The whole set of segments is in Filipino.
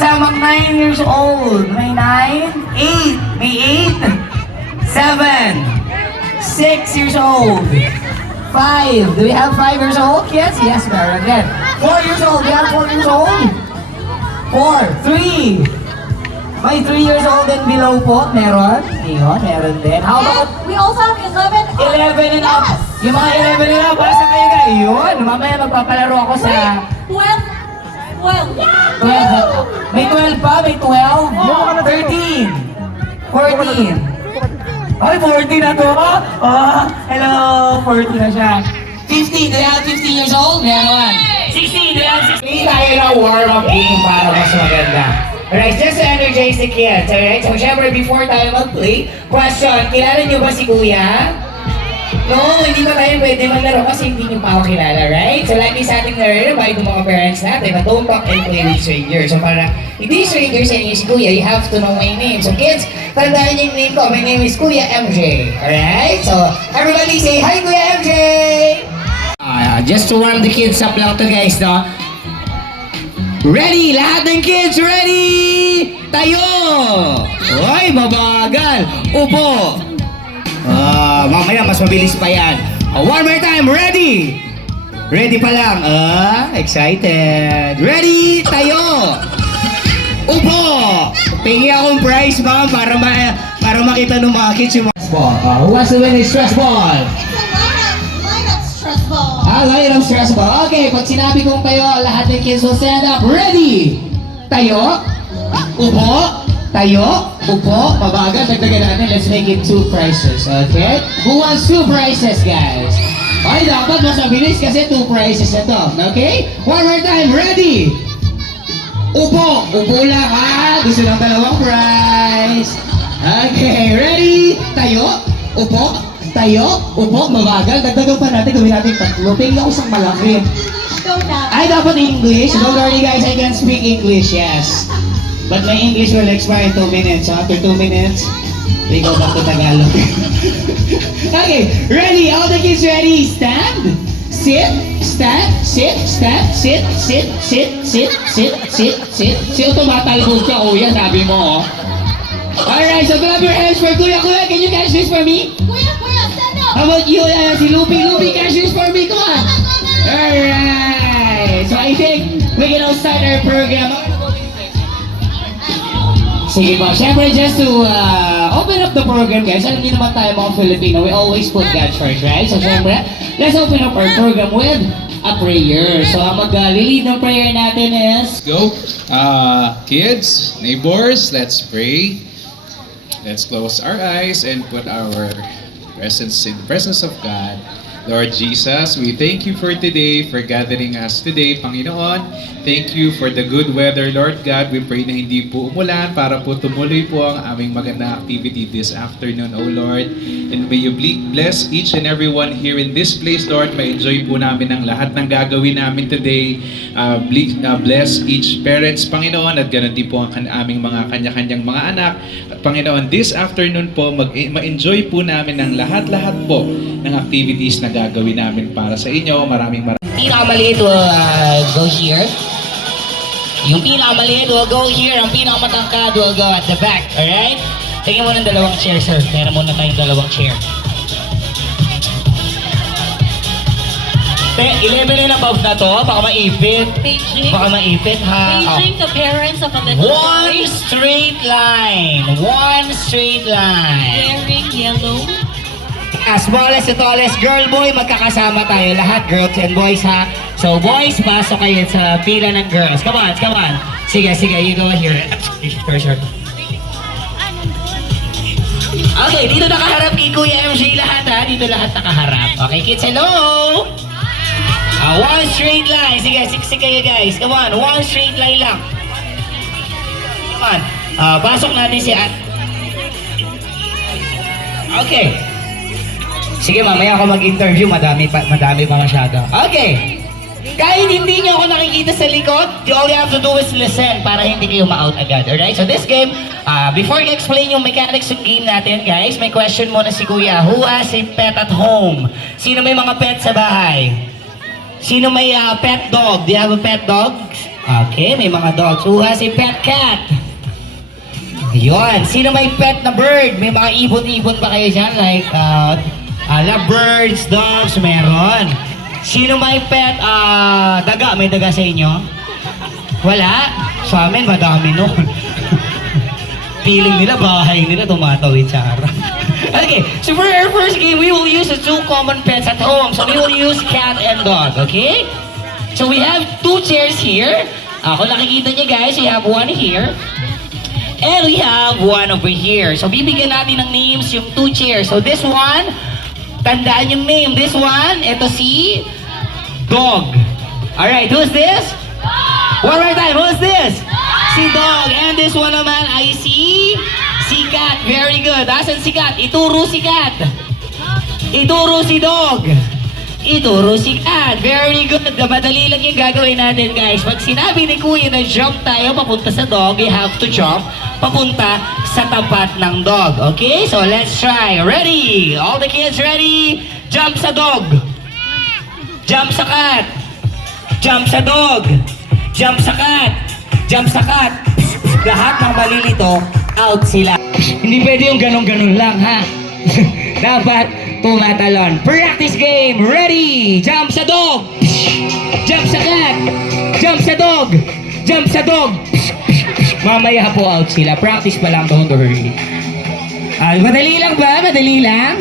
kasamang 9 years old? May 9? 8? May 8? 7? 6 years old? 5? Do we have 5 years old kids? Yes, meron din. 4 years old? Do we have 4 years old? 4? 3? May 3 years old and below po? Meron? Iyon, meron din. How about We also have 11. 11 and up? Yung mga 11 and up, basta kayo ka. Iyon, mamaya magpapalaro ako sa 12. 12. 12. May 12 pa? May 12? 13. 14. Ay, 14 na to? Oh, hello, 14 na siya. 15, do you have 15 years old? Meron. 16, do you have 16? Hindi tayo na warm-up game para mas maganda. Alright, just to energize the kids, alright? So, syempre, before tayo mag-play, question, kilala niyo ba si Kuya? No, hindi pa tayo pwede maglaro kasi hindi niyo pa ako kilala, right? So, lagi sa ating nare-remind ng mga parents natin na don't talk and play with strangers. So, para hindi stranger sa inyo si Kuya, you have to know my name. So, kids, tandaan niyo yung name ko. My name is Kuya MJ. Alright? So, everybody say, hi, Kuya MJ! Just to warm the kids up lang to, guys, no? Ready! Lahat ng kids, ready! Tayo! Hoy, mabagal! Upo! Mamaya mas mabilis pa yan. One more time, ready! Ready pa lang. Excited. Ready? Tayo! Upo! Pingi akong prize, ma'am, para makita ng mga kids yung stress ball. Who wants to win a stress ball? Line of stress ball. Okay, pag sinabi kong tayo, lahat ng kids will stand up. Ready? Tayo? Upo? Tayo? Upo? Mabagal, dagdagan natin. Let's make it 2 prizes, okay? Who wants 2 prizes, guys? Ay, dapat mas mabilis kasi 2 prizes na to, okay? One more time, ready? Upo! Upo lang, ha? Gusto ng 2 prize. Okay, ready? Tayo? Upo? Tayo? Upo? Mabagal, dagdagan pa natin. Gawin natin 3. Tingnan ko sa malaki. Go now. Ay, dapat English? Don't worry, guys, I can speak English, yes. But my English will expire in 2 minutes. So after 2 minutes, we go back to Tagalog. Okay, ready? All the kids ready? Stand, sit, stand, sit, stand, sit, sit, sit, sit, sit, sit, sit. Sino tumatalbog ka, kuya? Sabi mo, oh. Alright, so clap your hands for Kuya. Kuya, can you catch this for me? Kuya, stand up. How about you, si Lupi? Lupi, catch this for me. Come on. Alright. So I think we can now start our program. Sige po, syempre just to open up the program, guys. Alam niyo naman tayo mga Filipino, we always put God first, right? So syempre, let's open up our program with a prayer. So ang mag-lead ng prayer natin is... Go. Kids, neighbors, let's pray. Let's close our eyes and put our presence in the presence of God. Lord Jesus, we thank you for today, for gathering us today, Panginoon. Thank you for the good weather, Lord God. We pray na hindi po umulan para po tumuloy po ang aming magandang activity this afternoon, O Lord. And may you bless each and everyone here in this place, Lord. May-enjoy po namin ang lahat ng gagawin namin today. Bless each parents, Panginoon, at ganoon din po ang aming mga kanya-kanyang mga anak. At Panginoon, this afternoon po, ma-enjoy po namin ang lahat-lahat po ng activities na gagawin namin para sa inyo. Maraming Pinakamaliit will go here. Yung pinakamaliit will go here. Ang pinakamatangkad will go at the back. Alright? Tingnan mo ng 2 chair, sir. Meron muna tayong 2 chair. 11 and above na to. Baka maipit. Baka maipit, ha? Paging the parents of a little One boy straight line. One straight line. wearing yellow. As smallest to tallest, girl, boy, magkakasama tayo lahat, girls and boys, ha? So, boys, pasok kayo sa pila ng girls. Come on, come on. Sige, you go here. Sure. Okay, dito nakaharap kay Kuya MJ lahat, ha? Dito lahat nakaharap. Okay, kids, hello? One straight line. Sige, siksik kayo, guys. Come on, one straight line lang. Come on. Pasok natin si Okay. Sige, mamaya ako mag-interview. Madami pa masyado. Okay. Kahit hindi nyo ako nakikita sa likod, all you have to do is listen para hindi kayo ma-out agad. Alright? So this game, before I explain yung mechanics ng game natin, guys, may question muna si Kuya. Who has a pet at home? Sino may mga pet sa bahay? Sino may pet dog? Do you have a pet dog? Okay, may mga dogs. Who has a pet cat? Yun. Sino may pet na bird? May mga ibon-ibon ba kayo dyan? Like, lovebirds, dogs, meron. Sino may pet, daga? May daga sa inyo? Wala? Sa amin, madami nun. Feeling nila, bahay nila, tumatawid sa harap. Okay, so for our first game, we will use the two common pets at home. So we will use cat and dog, okay? So we have two chairs here. Kung nakikita niyo guys, we have one here. And we have one over here. So bibigyan natin ng names yung two chairs. So this one, tandaan yung name. This one, ito si Dog. Alright, who's this? One more time, who's this? Si Dog. And this one naman ay si Cat. Very good. Asan si Cat? Ituro si Cat. Ituro si Dog. Ituro si Cat. Very good. Madali lang yung gagawin natin, guys. Pag sinabi ni Kuya na jump tayo papunta sa dog, you have to jump papunta sa tapat ng dog. Okay? So let's try. Ready? All the kids ready? Jump sa dog. Jump sa cat. Jump sa dog. Jump sa cat. Jump sa cat. Lahat ng malilito, out sila. Hindi pwede yung ganun-ganun lang, ha? Dapat tumatalon. Practice game. Ready? Jump sa dog. Jump sa cat. Jump sa dog. Jump sa dog. Mamaya po out sila. Practice pa lang, don't worry. Madali lang ba? Madali lang?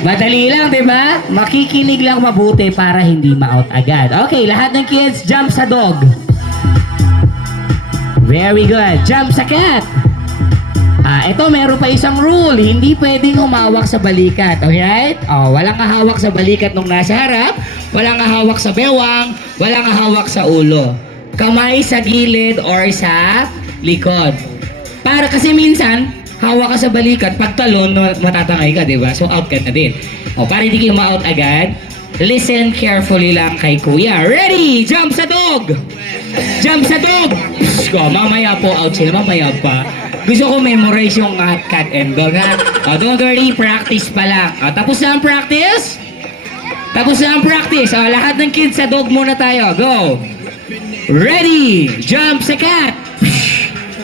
Madali lang, di ba? Makikinig lang mabuti para hindi ma-out agad. Okay, lahat ng kids, jump sa dog. Very good. Jump sa cat. Ito, meron pa isang rule. Hindi pwedeng humawak sa balikat. Alright? Walang kahawak sa balikat nung nasa harap. Walang kahawak sa bewang. Walang kahawak sa ulo. Kamay sa gilid or sa likod. Para kasi minsan, hawak ka sa balikat, pag talon, matatangay ka, di ba? So, out ka na din. Para hindi kayo ma-out agad, listen carefully lang kay Kuya. Ready? Jump sa dog! Jump sa dog! Mamaya po, out sila. Mamaya pa. Gusto ko memorize yung cat and dog, ha? Don't worry, practice pa lang. Tapos na ang practice? Tapos na ang practice. Lahat ng kids sa dog muna tayo. Go! Ready! Jump sa cat!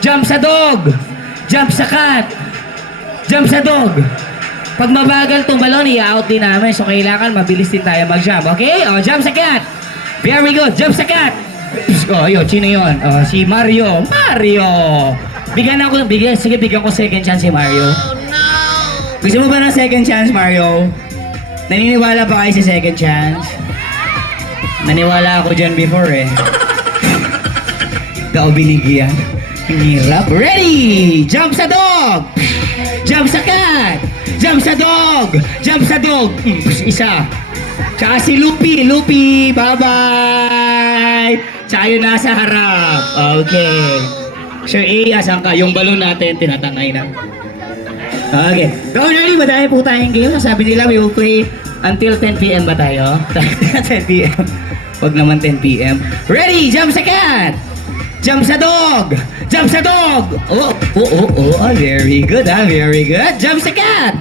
Jump sa dog! Jump sa cat! Jump sa dog! Pag mabagal tumalon, i-out din namin. So, kailangan mabilis din tayo mag-jump. Okay? Jump sa cat! Very good! Jump sa cat! Yun. Sino yun? Si Mario. Mario! Sige, bigyan ko second chance si Mario. Gusto mo ba ng second chance, Mario? Naniniwala ba kayo sa second chance? Naniwala ako dyan before, eh. Dao binigyan. Hirap. Ready! Jump sa dog! Jump sa cat! Jump sa dog! Jump sa dog! Isa. Tsaka si Lupi. Lupi! Bye-bye! Tsaka yun nasa harap. Okay. Sir A, asan ka? Yung balon natin, tinatangay na. Okay. Don't worry, madami po tayong game. Sabi nila, we will play until 10 p.m. ba tayo? 10 p.m. Huwag naman 10 p.m. Ready! Jump sa cat! Jump sa dog! Jump sa dog! Very good, very good. Jump sa cat!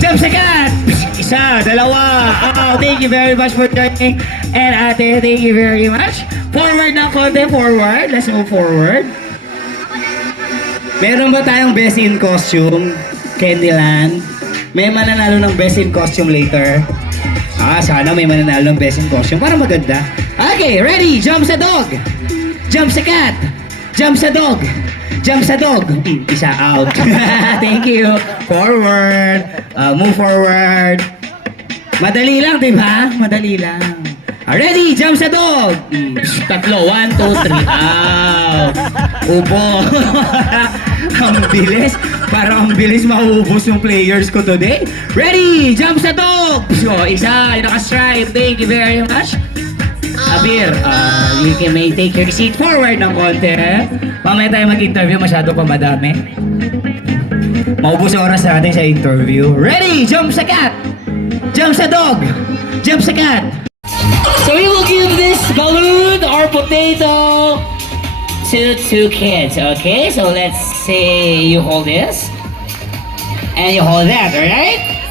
Jump sa cat! Isa, dalawa. Thank you very much for joining. And ate, thank you very much. Forward na konti, forward. Let's move forward. Meron ba tayong best in costume? Candyland? May mananalo ng best in costume later. Sana may mananalo ng best in costume para maganda. Okay, ready? Jump sa dog! Jump sa cat! Jump sa dog! Jump sa dog! Isa out. Thank you. Forward. Move forward. Madali lang, di ba? Madali lang. Ready? Jump sa dog! Tatlo. 1, 2, 3. Out. Upo. Ang bilis. Parang ang bilis maubos yung players ko today. Ready? Jump sa dog! So, isa. Yung naka-stripe. Thank you very much. Abir, you may take your seat forward ng konti. Mamaya tayo mag-interview, masyado pa madami. Maubos oras natin sa interview. Ready? Jump sa cat! Jump sa dog! Jump sa cat! So we will give this balloon or potato to two kids, okay? So let's say you hold this and you hold that, alright?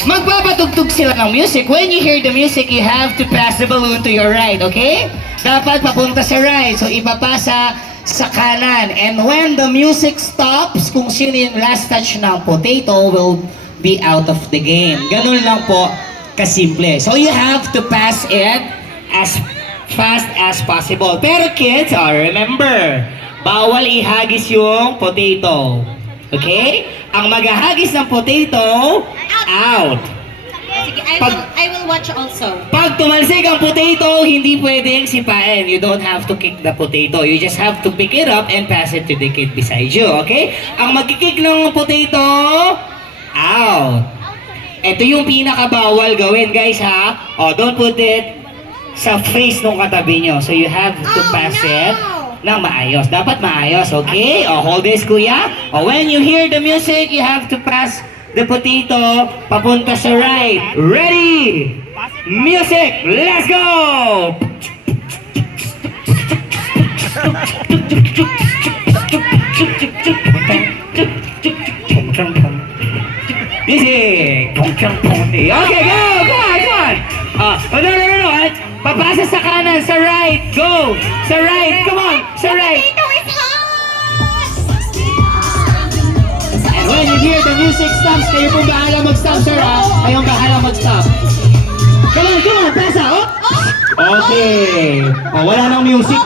Magpapatugtog sila ng music. When you hear the music, you have to pass the balloon to your right, okay? dapat papunta sa right. So, ipapasa sa kanan. And when the music stops, kung sino yung last touch ng potato will be out of the game. Ganun lang po kasimple. So, you have to pass it as fast as possible. Pero kids, remember, bawal ihagis yung potato. Okay? Ang maghahagis ng potato, out. Sige, I will watch also. Pag tumalsik ang potato, hindi pwedeng sipain. You don't have to kick the potato. You just have to pick it up and pass it to the kid beside you. Okay? Ang magkikick ng potato, out. Ito yung pinakabawal gawin, guys, ha? Don't put it sa face ng katabi nyo. So you have to pass it ng maayos. Dapat maayos, okay? Hold this, kuya. When you hear the music, you have to pass the potato papunta sa right. Ready? Music! Let's go! Music! Okay, go! Come on! No. Papasa sa kanan, sa right. Go! Sa right. Come on! Sa right. Potato is hot! And when you hear the music stops, kayo pong bahala mag-stop, sir, ha? Kayong bahala mag-stop. Come on, pasa, Okay. Wala nang music.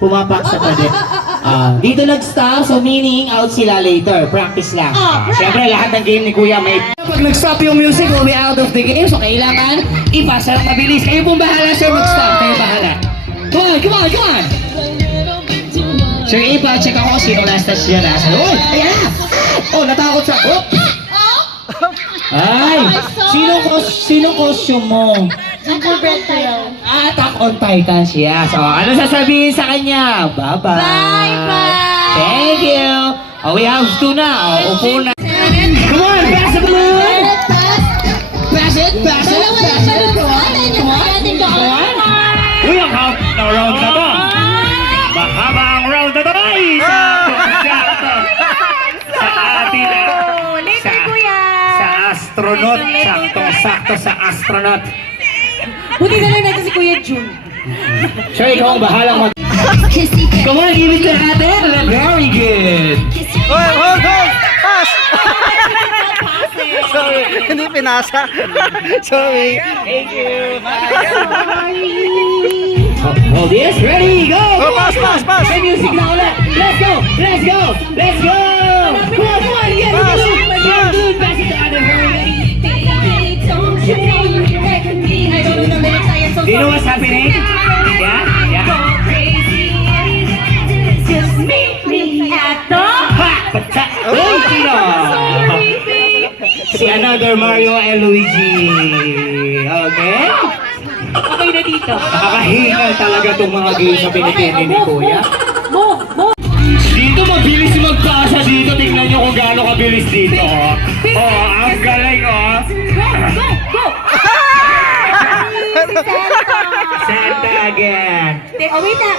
Pumapaksa pa din. Dito nag-stop, so meaning out sila later. Practice lang. Siyempre, lahat ng game ni Kuya may... Pag nag-stop yung music, we'll be out of the game. So, kailangan ipasa lang mabilis. Kayo pong bahala, sir, mag-stop. Kayo bahala. Come on! Sir, ipa-check ako kung sino last touch niya nasa. Ayan na! Natakot siya. Ay! Sinong costume mo? Gingerbread tayo. Attack on Titan siya. So, ano sasabihin sa kanya? Bye-bye! Bye-bye! Thank you! We have to na. Upo na. Come on! Pass the balloon! Pass it! Come on! Uy, ang half na round na to. Mahaba ang round na to. Ay! Sa atin sa astronaut. Sakto sa astronaut. Buti na lang natin si Kuya Jun. Sure, ikaw ang bahalang mag... Come on, give it to natin. Very good. Hold! Pass! Sorry, hindi pinasa. Sorry. Thank you. Hold this. Ready, go! Pass! May music na ulit. Let's go! Come on, get it. Pass it to other. Do you know what's happening? Yeah? Just meet me at the... Uy, sino? Si another Mario and Luigi. Okay? Okay na dito. Nakakahingal talaga itong mga games na pinitinin ni Kuya. Move! Dito mabilis magpasa dito. Tingnan nyo kung gaano kabilis dito. Ang galing, Go! Santa again. Wait na.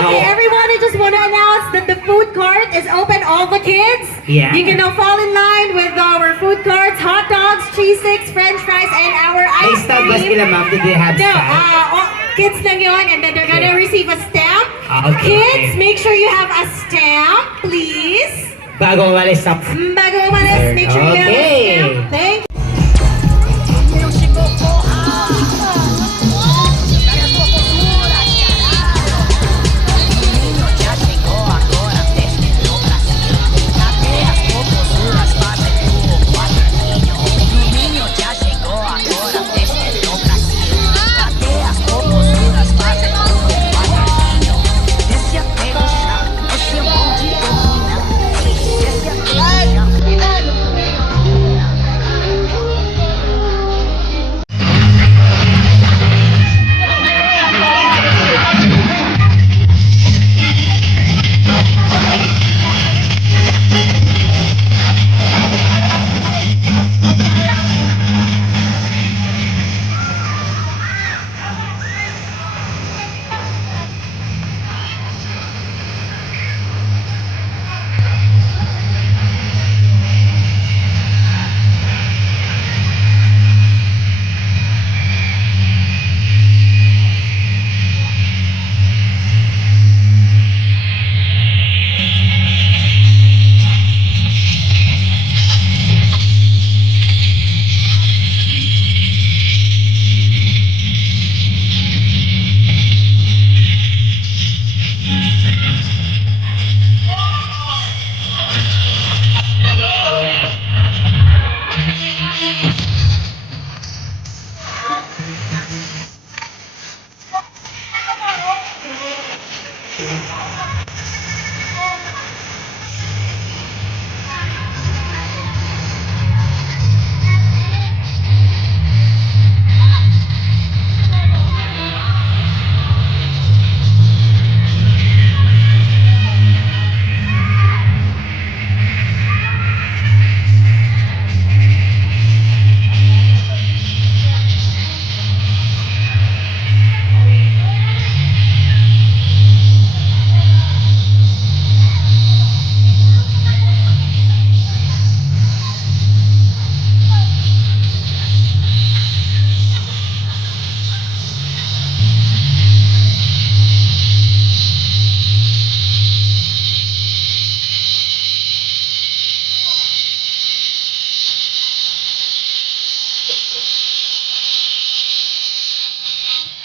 Okay, everyone, I just want to announce that the food court is open. All the kids, Yeah. you can now fall in line with our food carts, hot dogs, cheese sticks, French fries, and our May ice stab ba cream. sila, ma'am? Did they have No, stab? kids lang yun, and then they're gonna receive a stamp. Okay. Kids, make sure you have a stamp, please. Bago umalis na. Bago umalis, make sure you have a Okay. stamp. Thank you.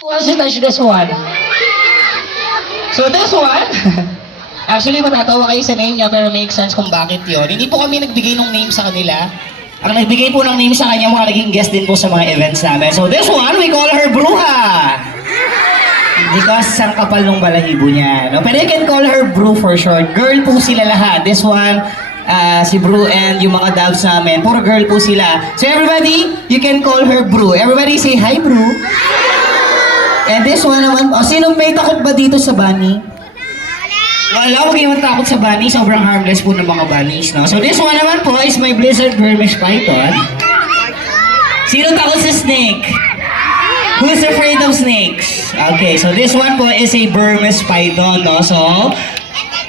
Who wants to touch this one? So this one, actually matatawa kayo sa name niya pero make sense kung bakit yon. Hindi po kami nagbigay ng name sa kanila. Ang nagbigay po ng name sa kanya, mga naging guest din po sa mga events namin. So this one, we call her Bruha. Because ang kapal ng balahibo niya. No? Pero you can call her Bru for short. Girl po sila lahat. This one, si Bru and yung mga doves namin, puro girl po sila. So everybody, you can call her Bru. Everybody say hi, Bru. And this one naman, sino may takot ba dito sa bunny? Wala, huwag yung takot sa bunny. Sobrang harmless po ng mga bunnies, no? So this one naman po is my Blizzard Burmese Python. Sino takot sa snake? Who's afraid of snakes? Okay, so this one po is a Burmese Python, no? So,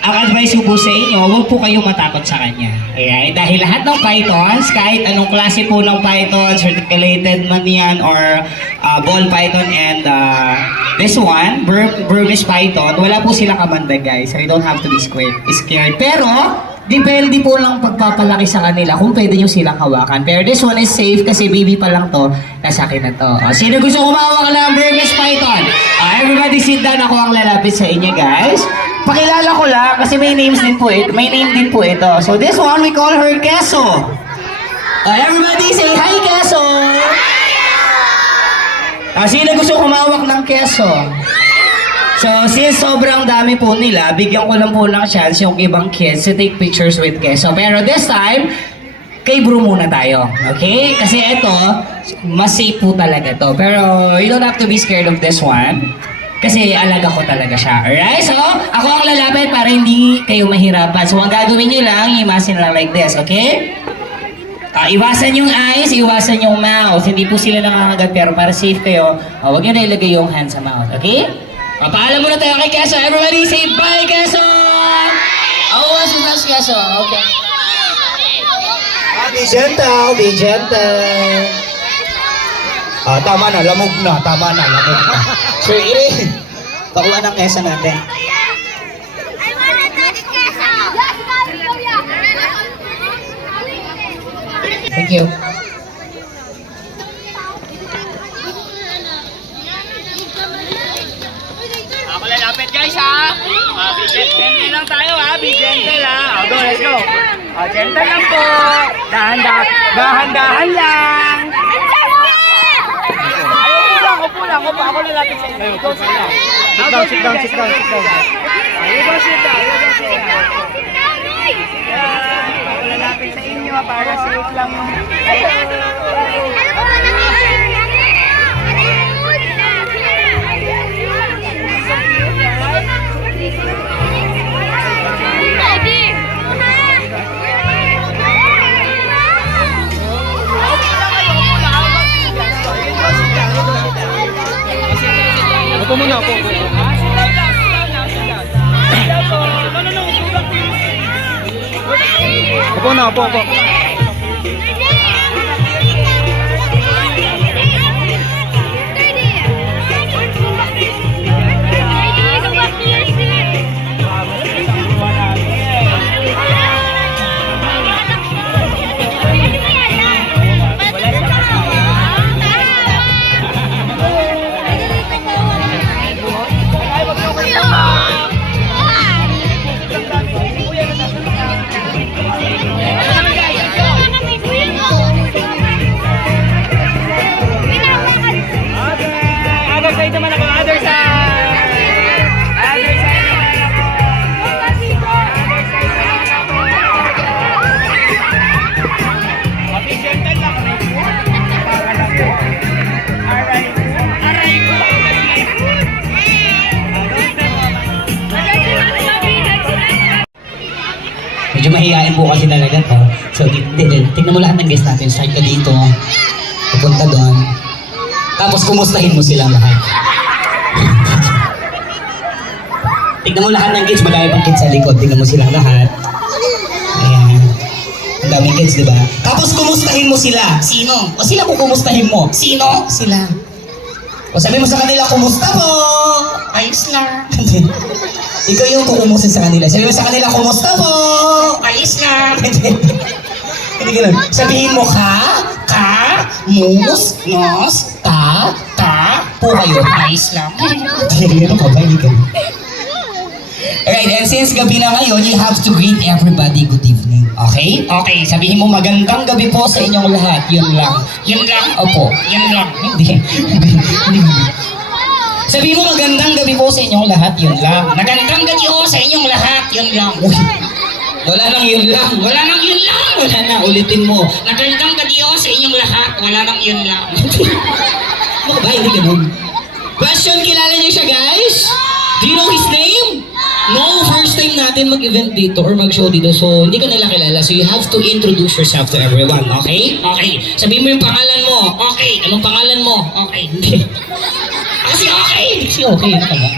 ang advice ko po sa inyo, huwag po kayong matakot sa kanya. Alright? Dahil lahat ng pythons, kahit anong klase po ng pythons, reticulated man yan, or ball python, and this one, Burmese python, wala po silang kamanda, guys. So you don't have to be scared. Pero, depende po lang pagpapalaki sa kanila kung pwede nyo silang hawakan. Pero this one is safe kasi baby pa lang to, nasa akin na to. Sino gusto kumawak ng Burmese python? Everybody sit down, ako ang lalapit sa inyo, guys. Pakilala ko lang kasi may names din po ito. May name din po ito. So this one we call her Keso. Everybody say hi, Keso. Sino gusto kumawak ng Keso? So since sobrang dami po nila, bigyan ko lang po ng chance yung ibang kids to take pictures with Keso. Pero this time, kay Bru muna tayo. Okay? Kasi ito, mas safe po talaga to. Pero you don't have to be scared of this one. Kasi alaga ko talaga siya. Alright? So, ako ang lalapit para hindi kayo mahirapan. So, ang gagawin nyo lang, imasin lang like this. Okay? Iwasan yung eyes, iwasan yung mouth. Hindi po sila nakakagat pero para safe kayo, huwag nyo na ilagay yung hand sa mouth. Okay? Papaalam muna tayo kay Keso. Everybody say bye, Keso! What's the best, Keso? Okay. Be gentle, be gentle. Tama na, lamog na. Tama na, lamog na. Sir Irene, pakuha ng kesa natin. I wanna touch Keso! Thank you. Ako lalapit guys ha. Be gentle lang tayo ha. Be gentle ha. Go, let's go. Gentle lang po. Dahan-dahan lang. Upo lang. Ako lalapit sa inyo. Sit down. You go sit down. Ako lalapit sa inyo para safe lang. Upo muna, upo. Upo na, upo. Medyo mahihain po kasi talaga to. So, tignan mo lahat ng guests natin. Start ka dito. Pupunta doon. Tapos, kumustahin mo sila lahat. Tignan mo lahat ng kids. Madami pang kids sa likod. Tignan mo silang lahat. Ayan. Ang daming kids, di ba? Tapos, kumustahin mo sila. Sino? O sila kung kumustahin mo. Sino? Sila. O sabi mo sa kanila, kumusta po? Ayos lang. Ikaw yung kukumusin sa kanila. Sabi mo sa kanila, kumusta po? Ayos lang. Hindi ganun. Sabihin mo mus, nos, ta, po kayo. Ayos lang. Hindi ganun ka ba? Hindi ganun. Alright, and since gabi na ngayon, you have to greet everybody good evening. Okay? Okay, sabihin mo magandang gabi po sa inyong lahat. Yun lang. Yun lang? Opo. Yun lang. Hindi. Sabihin mo magandang gabi po sa inyong lahat. Yun lang. Magandang gabi po sa inyong lahat. Yun lang. Uy. Wala nang yun lang. Wala nang yun lang. Wala na. Ulitin mo. Magandang gabi po sa inyong lahat. Wala nang yun lang. Ano ba? Hindi ganun. Question, kilala niyo siya, guys? Do you know his name? No, first time natin mag-event dito or mag-show dito. So, hindi ka nila kilala. So, you have to introduce yourself to everyone. Okay? Okay. Sabihin mo yung pangalan mo. Okay. Anong pangalan mo? Okay. Hindi. Kasi okay. Hindi kasi okay. Ano ka ba?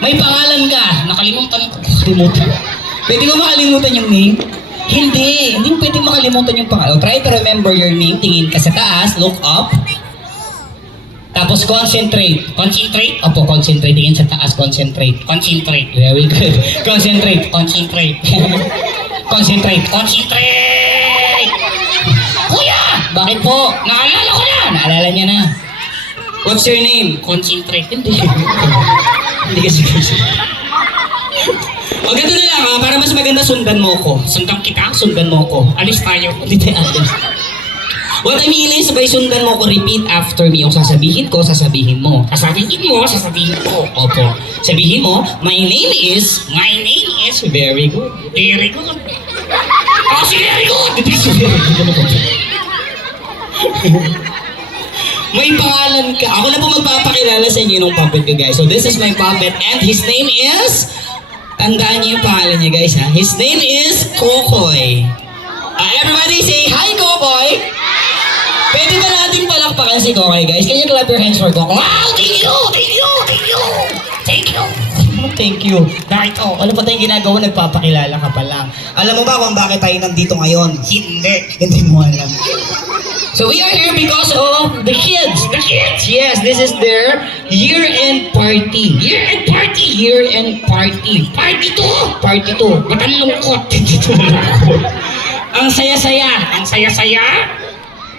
May pangalan ka. Nakalimutan ko. Nakalimutan. Pwede mo makalimutan yung name? Hindi. Hindi pwede makalimutan yung pangalan. Try to remember your name. Tingin ka sa taas. Look up. Tapos concentrate. Concentrate? Opo, concentrate. Tingin sa taas, concentrate. Concentrate. Very good. Concentrate. Concentrate. Concentrate. Concentrate! Kuya! Bakit po? Naalala ko na! Naalala niya na. What's your name? Concentrate. Hindi. Hindi kasi o ganito na lang ha, para mas maganda sundan mo ko. Sundan kita, sundan mo ko. Alis tayo. Hindi tayo alis. What I mean is, sabay sundan mo ko, repeat after me. Yung sasabihin ko, sasabihin mo. Sasabihin mo, sasabihin ko. Opo. Sabihin mo, my name is, very good. Very good. Oh, si very good! May pangalan ka. Ako na po magpapakilala sa inyo ng puppet ko, guys. So this is my puppet and his name is, tandaan niyo yung pangalan niya, guys, ha? His name is Kokoy. Everybody say, hi, Kokoy! Pwede ba natin palakpakan si Kokoy, guys? Can you clap your hands for Kokoy? Wow! Thank you! Thank you! Thank you! Thank you! Thank you. Dahil ano pa tayong ginagawa? Nagpapakilala ka pa lang. Alam mo ba kung bakit tayo nandito ngayon? Hindi. Hindi mo alam. So we are here because of the kids. The kids! Yes, this is their year-end party. Year-end party! Year-end party. Party 2! Party 2. Ba't ang lungkot? Ang saya-saya. Ang saya-saya.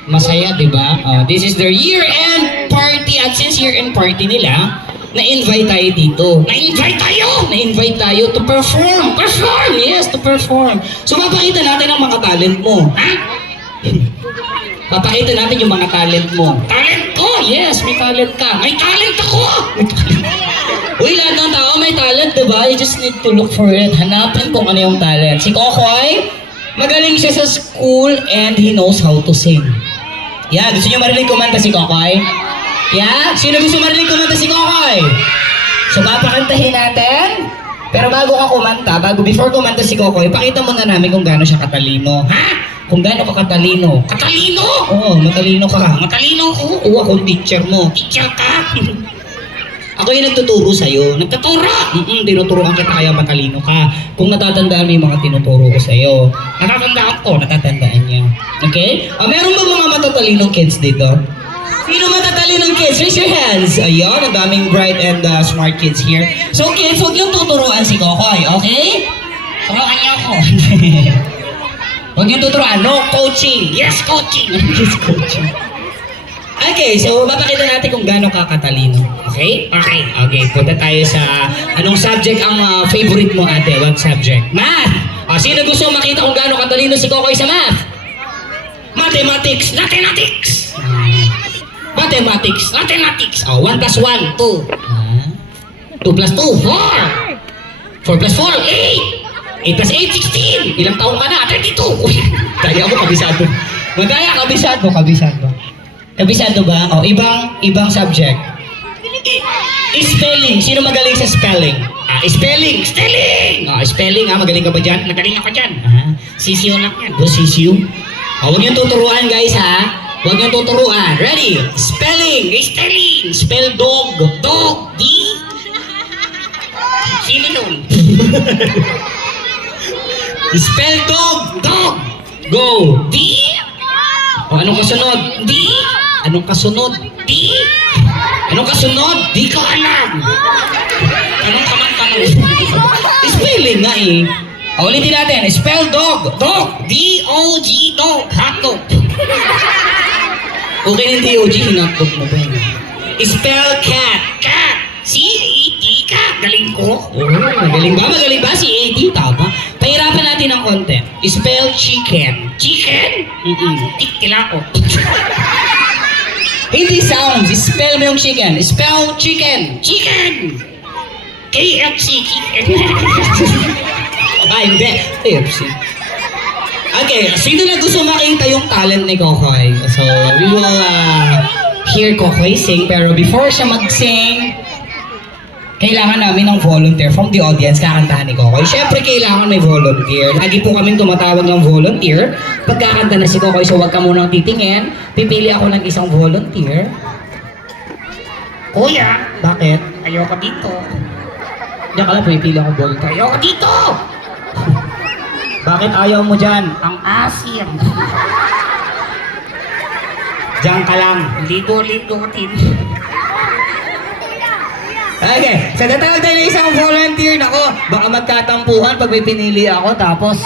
Masaya, di ba? This is their year-end party. At since year-end party nila, na-invite tayo dito. Na-invite tayo! Na-invite tayo to perform. Perform! Yes, to perform. So, mapakita natin ang mga talent mo. Ha? Papakita natin yung mga talent mo. Talent ko? Yes, may talent ka. May talent ako! May talent. Uy, lahat ng tao may talent, di ba? You just need to look for it. Hanapin kung ano yung talent. Si Kokoy, magaling siya sa school and he knows how to sing. Yeah, gusto niyo marinig kumanta si Kokoy? Yeah? Sino gusto marinig kumanta si Kokoy? So, papakantahin natin. Pero bago ka kumanta, before kumanta si Kokoy, pakita mo na namin kung gaano siya katalino. Ha? Kung gaano ka katalino. Katalino? Oo, matalino ka. Matalino ko? Oo, akong teacher mo. Teacher ka? Ako yung nagtuturo sa'yo. Nagtuturo? Tinuturoan kita kaya matalino ka. Kung natatandaan mo yung mga tinuturo ko sa'yo. Natatandaan ko, natatandaan niya. Okay? Meron ba mga matatalinong kids dito? Sino matatalinong kids? Raise your hands. Ayun, ang daming bright and smart kids here. So kids, huwag yung tuturuan si Kokoy, okay? Turuan niyo ako. Huwag yung tuturuan. No coaching. Yes, coaching. Yes, coaching. Okay, so mapakita natin kung gaano ka katalino. Okay? Okay. Okay, punta tayo sa anong subject ang favorite mo, ate? What subject? Math! Sino gusto makita kung gaano katalino si Kokoy sa math? Mathematics! Mathematics! Mathematics! Mathematics! 1 plus 1, 2. 2 plus 2, 4. 4 plus 4, 8. 8 plus 8, 16. Ilang taong ka na? 32. Kaya ako kabisado. Magkaya kabisado. Kabisado ba? Ibang subject. Spelling. Sino magaling sa spelling? Spelling! Spelling magaling ka ba dyan? Magaling ako dyan. Sisiyo lang yan. Sisiyo? Huwag niyong tuturuan guys ha. Huwag niyong tuturuan. Ready? Spelling! Spell dog. Dog. D. Sino yun? Spell dog. Go. D. Anong kasunod? D. Anong kasunod? D. Anong kasunod? Di ko alam. Anong tanong? Spelling nga eh. Ulitin natin. Spell dog. D-O-G. Dog. Hotdog. Okay ng D-O-G. Hinotdog mo ba yun? Spell cat. C-A-T. Cat. Galing ko. Magaling ba? C-A-T. Tama. Pahirapan natin ng konti. Spell chicken. Tikila ko. Hindi sounds. Spell mo yung chicken. Spell chicken. KFC. Hindi. KFC. Okay, sino na gusto makita yung talent ni Kokoy? So, we will hear Kokoy sing. Pero before siya mag-sing, kailangan namin ng volunteer from the audience. Kakantahan ni Kokoy. Siyempre, kailangan may volunteer. Lagi po kaming tumatawag ng volunteer. Pagkakanta na si Kokoy, so huwag ka munang titingin. Pipili ako ng isang volunteer. Kuya, bakit? Ayoko dito. Diyan ka lang, pipili ako volunteer. Ayoko dito! Bakit ayaw mo dyan? Ang asim. Diyan ka lang. Ligo-ligotin. Okay, so tatawag tayo ng isang volunteer. Nako, baka magkatampuhan pag may pinili ako tapos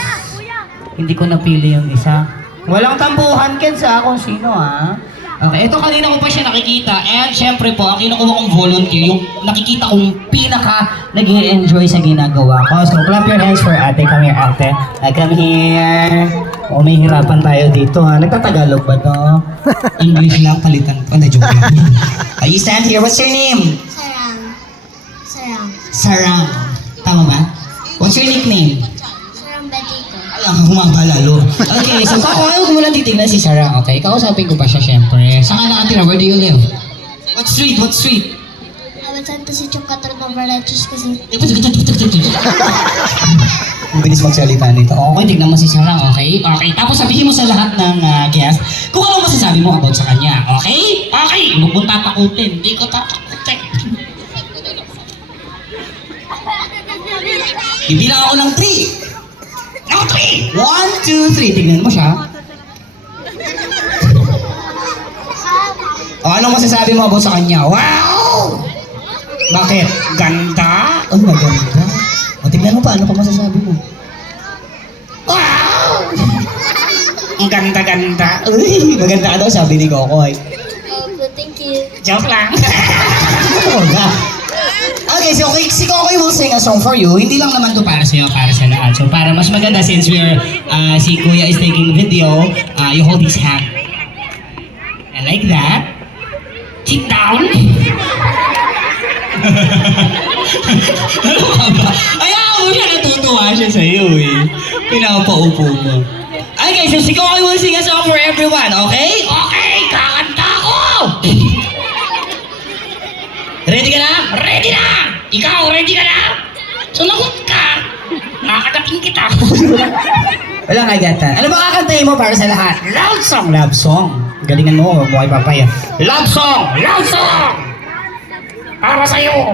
hindi ko napili yung isa. Walang tampuhan, Kens, kung sino ha. Okay, ito kanina ko pa siya nakikita. And syempre po, ang kinukuha kong volunteer, yung nakikita kong pinaka nag-i-enjoy sa ginagawa ko. So clap your hands for ate. Come here, ate. Come here. O, may hirapan tayo dito ha. Nagtatagalog ba to? English lang, palitan pa. Na-joke lang. You stand here. What's your name? Sarang. Tama ba? What's your nickname? Sarang Batito. Alam, humaba lalo. Okay, so ayaw ko muna titignan si Sarang, okay? Kausapin ko pa siya, syempre. Saan ka nakatira? Where do you live? What street? Santa si Chukatar Novaraches kasi. Ang bilis magsalita nito. Okay, tignan mo si Sarang, okay? Okay, tapos sabihin mo sa lahat ng guest kung ano masasabi mo about sa kanya, okay? Okay, huwag mong tatakutin. Hindi ko tatakutin. Bibilang ako ng 3. No, 3! 1, 2, 3. Tignan mo siya. Anong masasabi mo about sa kanya? Wow! Bakit? Ganda? Oh, maganda. O, tignan mo pa. Ano pa masasabi mo? Wow! Ang ganda-ganda. Uy, maganda ka daw, sabi ni Kokoy. Thank you. Joke lang. Okay, so si Kokoy will sing a song for you. Hindi lang naman to para sa'yo, para sa lahat. So para mas maganda, since si Kuya is taking video, you hold his hand. And like that. Sit down. Ano ka ba? Ayaw mo siya, natutuwa siya sa'yo eh. Pinapaupo mo. Okay, so si Kokoy will sing a song for everyone, okay? Okay, kakanta ko! Ready ka na? Ready na! Ikaw, ready ka na? Sumagot ka! Nakakadating kita. Walang kagatan. Ano ba kakantahin mo para sa lahat? Love song! Love song. Galingan mo, huwag mo kayo papaya. Love song! Love song! Para sa'yo!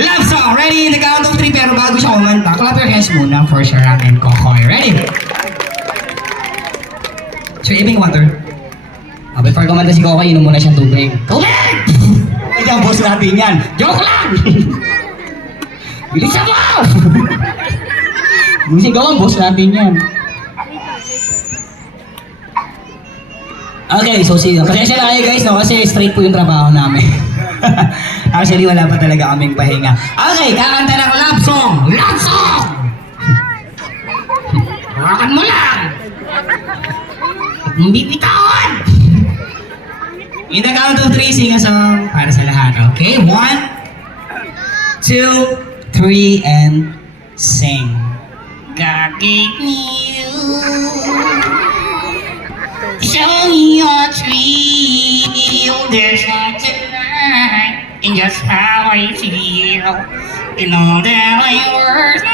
Love song! Ready? In the count of 3, pero bago siya kumanta, clap your hands muna for Sarang and Kokoy. Ready? So, ibig water. Before kumanta si Kokoy, inom muna siyang tubig. Tubig! Ay, ang boss natin yan. Joke lang! Bilisan mo! Musigaw ang boss natin yan. Okay, so pasensya na kayo guys, no? Kasi straight po yung trabaho namin. Actually, wala pa talaga kaming pahinga. Okay, kakanta ng love song! Love song! Hawakan mo lang! Bibitawan! In the count of 3, sing a song para sa lahat, okay? 1, 2, 3, and sing. God gave me you. Show me your tree. There's not tonight. And just how I feel, and all that I worth.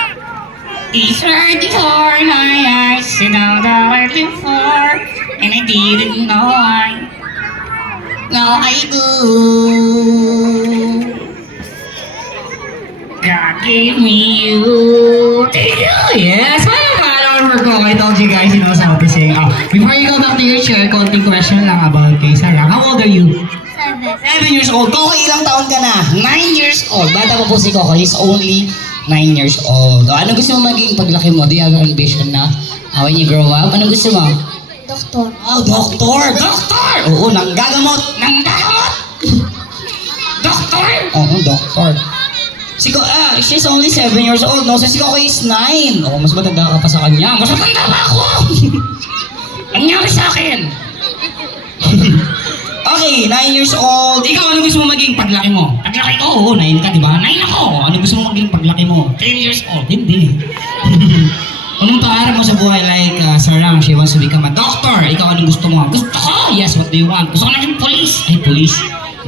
These right before my eyes, and all that I live for, and I didn't know why. Now I do. God gave me you. Thank you. Yes, well, work ko. I told you guys, you know how to sing. Before you go back to your chair, konting question lang about kay Sarah. How old are you? 7 years old. Coco, ilang taon ka na? 9 years old. Bata pa po si Coco. He's only 9 years old. Ano gusto mo maging paglaki mo? Do you have an ambition na? When you grow up, ano gusto mo? Doktor. Oh, doktor! Doktor! Oo, nanggagamot! Nanggagamot! Doktor! Oo, doktor. She's only 7 years old, no? So si Coco is 9. Oo, mas matanda ka pa sa kanya. Mas matanda pa ako! Ang nangyari sa akin? Okay, 9 years old. Ikaw, ano gusto mo maging paglaki mo? Paglaki ko, oo, 9 ka, di ba? 9 ako. Ano gusto mo maging paglaki mo? 10 years old. Hindi. Anong pangarap mo sa buhay? Like, Sarang, she wants to become a doctor. Ikaw, anong gusto mo? Gusto ko! Yes, what do you want? Gusto ko naging police. Ay, police.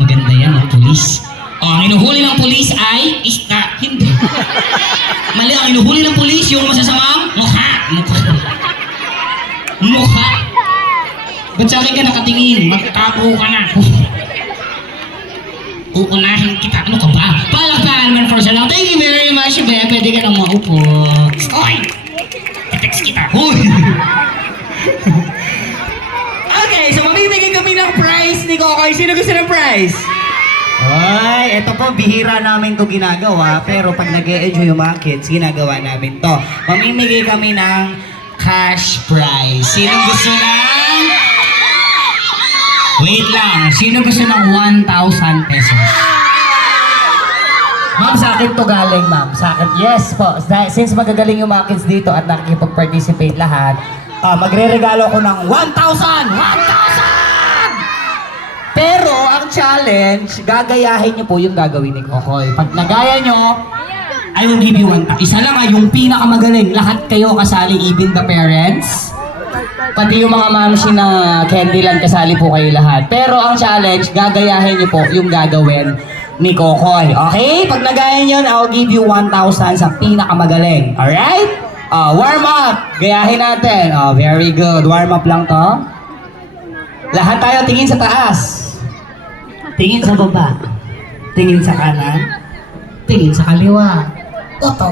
Maganda yan, police. Ang inuhuli ng police ay isda. Hindi. Mali, ang inuhuli ng police, yung masasamang mukha. Mukha. Ba't sa akin ka nakatingin? Magkakapo ka na. Uunahin kita. Ano ka ba? Palakpakan man for Sarang. Thank you very much, Be. Pwede ka nang maupo. Oy! Text kita. Hoy! Okay, so mamimigay kami ng prize ni Kokoy. Sino gusto ng prize? Ay, eto po, bihira namin to ginagawa. Pero pag nag-e-enjoy yung mga kids, ginagawa namin to. Mamimigay kami ng cash prize. Sino gusto ng... Wait lang. Sino gusto ng 1,000 pesos? Ma'am, sa akin to galing, ma'am. Sa akin, yes po. Since magagaling yung mga kids dito at nakikipag-participate lahat, magre-regalo ko ng 1,000! 1,000! Pero, ang challenge, gagayahin niyo po yung gagawin ni Kokoy. Pag nagaya niyo, I will give you 1,000. Isa lang yung pinakamagaling. Lahat kayo kasali, even the parents. Pati yung mga mamsi na Candyland, kasali po kayo lahat. Pero ang challenge, gagayahin niyo po yung gagawin ni Kokoy. Okay? Pag nagaya niyo, I'll give you 1,000 sa pinakamagaling. Alright? Warm up. Gayahin natin. Very good. Warm up lang to. Lahat tayo tingin sa taas. Tingin sa baba. Tingin sa kanan. Tingin sa kaliwa. Oto.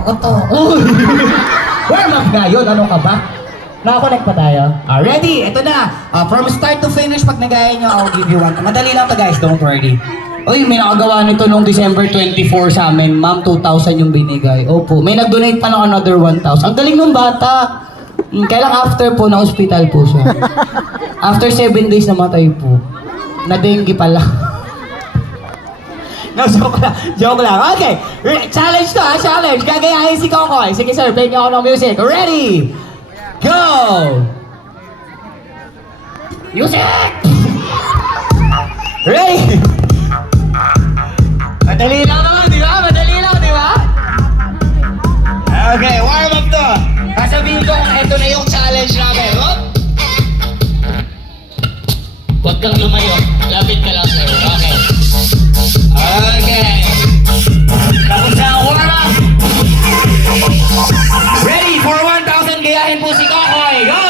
Warm up nga yun. Ano ka ba? Nakakonect pa tayo? Ready? Ito na. From start to finish, pag nagaya nyo, I'll give you 1. Madali lang to guys, don't worry. Uy, may nakagawa nito nung December 24 sa amin. Ma'am, 2,000 yung binigay. Opo. May nag-donate pa ng another 1,000. Ang galing ng bata. Kailang after po, na hospital po siya. After 7 days namatay po. Na-dengue pala. No, joke lang. Okay. Challenge to, challenge. Gagayahin si Kokoy. Sige sir, play niyo ako ng music. Ready? Go! Music! Ready? Madali lang naman, di ba? Madali lang, di ba? Okay, warm up to. Sasabihin ko kung ito na yung challenge namin. Huwag kang lumayo. Lapit ka lang, sir. Okay. Okay. Tapos na ang warm up. Ready for 1,000. Gayahin po si Kokoy. Go!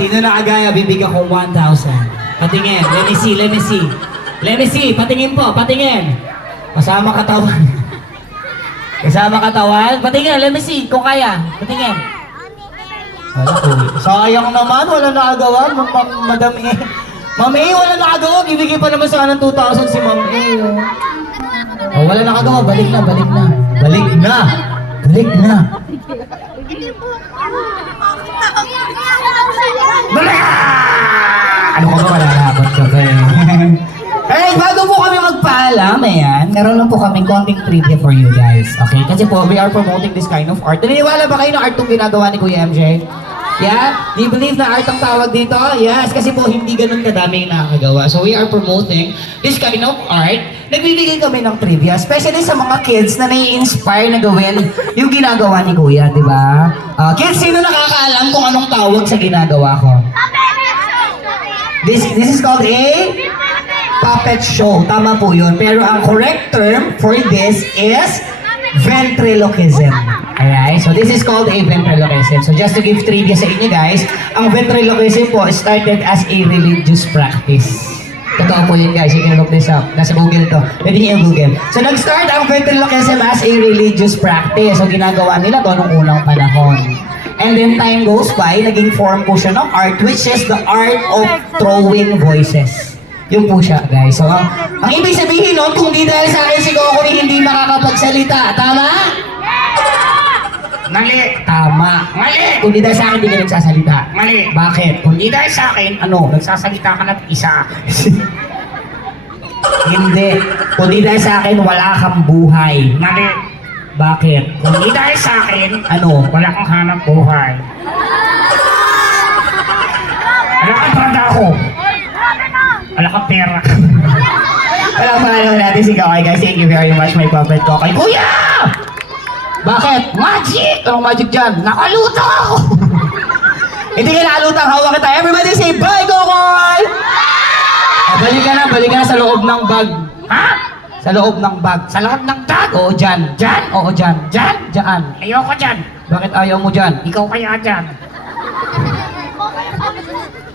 Sino nakagaya, bibigyan ko 1,000. Patingin. Let me see, let me see. Let me see. Patingin po, patingin. Kasama katawan. Kasama katawan. Patingin, let me see. Kung kaya. Patingin. Wala po. Sayang naman, wala nakagawa. Madam A. Ma'am A, wala nakagawa. Ibigay pa naman sa ng 2,000 si Ma'am A. Oh, wala nakagawa. Balik na, balik na. Balik na. Balik na. Ano ka ba malalakot ka ba eh? Alright, bago po kami magpaalam, ayan, meron lang po kaming konting trivia for you guys. Okay? Kasi po, we are promoting this kind of art. Naniniwala ba kayo na art itong ginagawa ni Kuya MJ? Yeah? Do you believe na art ang tawag dito? Yes, kasi po hindi ganun kadami yung nakakagawa. So we are promoting this kind of art. Nagbibigay kami ng trivia, especially sa mga kids na nai-inspire na gawin yung ginagawa ni Kuya, di ba? Kids, sino nakakaalam kung anong tawag sa ginagawa ko? This is called a puppet show. Tama po yun. Pero ang correct term for this is ventriloquism. Alright? So this is called a ventriloquism. So just to give trivia sa inyo guys, ang ventriloquism po started as a religious practice. Totoo po yun guys, you can look this up. Nasa Google to. Pwede niyo Google. So nag-start ang ventriloquism as a religious practice. So ginagawa nila to nung unang panahon. And then time goes by, naging form po siya ng art, which is the art of throwing voices. Yun po siya, guys. So, ang ibig sabihin nun, kung di dahil sa akin si Coco hindi makakapagsalita. Tama? Mali. Tama. Mali. Kung di dahil sa akin, hindi ka nagsasalita. Mali. Bakit? Kung di dahil sa akin, nagsasalita ka ng isa. Hindi. Kung di dahil sa akin, wala kang buhay. Mali. Bakit? Kung di dahil sa akin, wala kang hanap buhay. Wala kang trabaho. Wala kang pera. Wala pa natin si Kokay guys. Thank you very much my puppet Kokay. Kuya! Bakit? Magic! Anong magic dyan? Nakaluto ako! Hindi ka nakalutang, hawak kita. Everybody say bye Kokay! Balik ka na sa loob ng bag. Ha? Sa loob ng bag. Sa loob ng bag? Oo, dyan. Dyan? Oo, dyan. Dyan? Dyan. Ayoko dyan. Bakit ayaw mo dyan? Ikaw kaya dyan.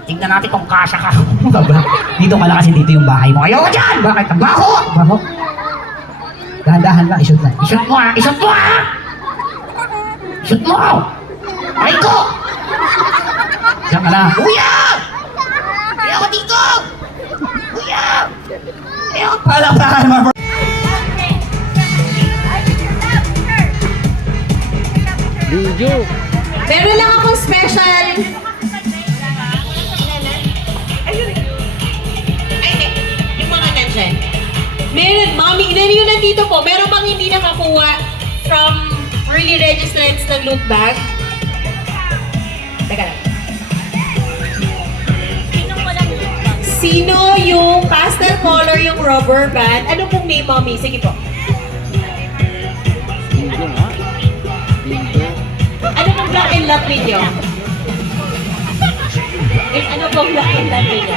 Tingnan natin kung kasya ka. Dito ka lang kasi dito yung bahay mo. Ayoko dyan! Bakit? Ang baho! Baho? Dahan-dahan lang. I-shoot lang. I-shoot mo ha! I-shoot mo ha! I-shoot mo! Aray ko! Diyan ka na. Kuya! Ayoko dito! Kuya! Ayoko palakpakan mo. Video. Meron lang akong special. Yung mga nandyan. Meron, Mami, yung nandito po, meron bang hindi nakakuha from early registrants ng loot bag? Teka lang. Sino yung pastel color, yung rubber band? Ano pong name, Mami? Sige po. Video nga. Video. Ano pong black and lock ninyo? Ano pong black and lock ninyo?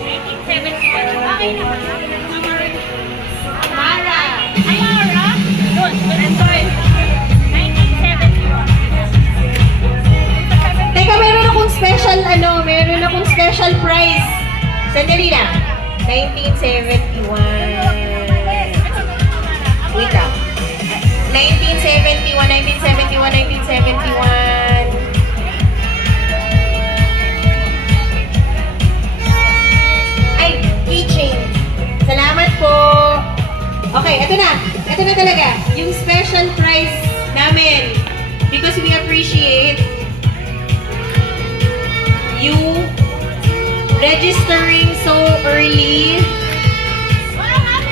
1971. Okay naman. Amara. Amara? Doon. Sorry. 1971. Teka, meron akong special prize. Sandali lang. 1971. Wait lang. 1971. Ay, keychain. Salamat po. Okay, ito na. Ito na talaga. Yung special prize namin. Because we appreciate you registering so early.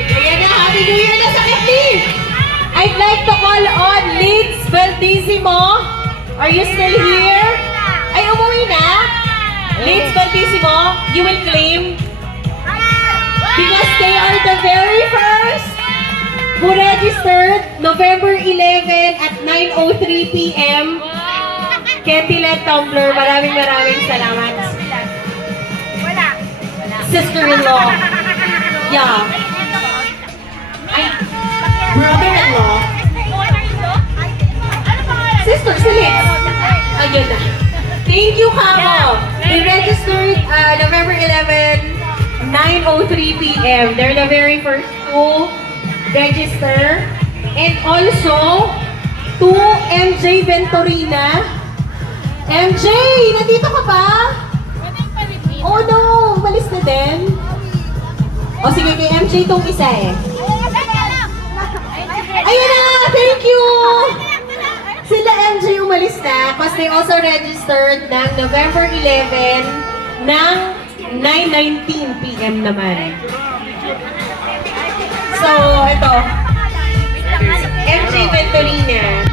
Ayan na, Happy New Year na sa Kitty! I'd like to call on Liz Valdisimo. Are you still here? Ay, umuwi na? Liz Valdisimo, you will claim because they are the very first who registered November 11 at 9:03 p.m. Kentilet Tumbler, maraming salamat. Sister-in-law. Yeah. Ay, brother-in-law. Sister, silit. Ayun na. Thank you, Kamo. They registered November 11, 9:03 p.m. They're the very first to register. And also, to MJ Venturina. MJ, nandito ka pa? Oh no, umalis na din. O sige, kay MJ tong isa eh. Ayun na, thank you! Sila MJ umalis na because they also registered ng November 11 ng 9:19 p.m. naman. So, ito. MJ, Venturina.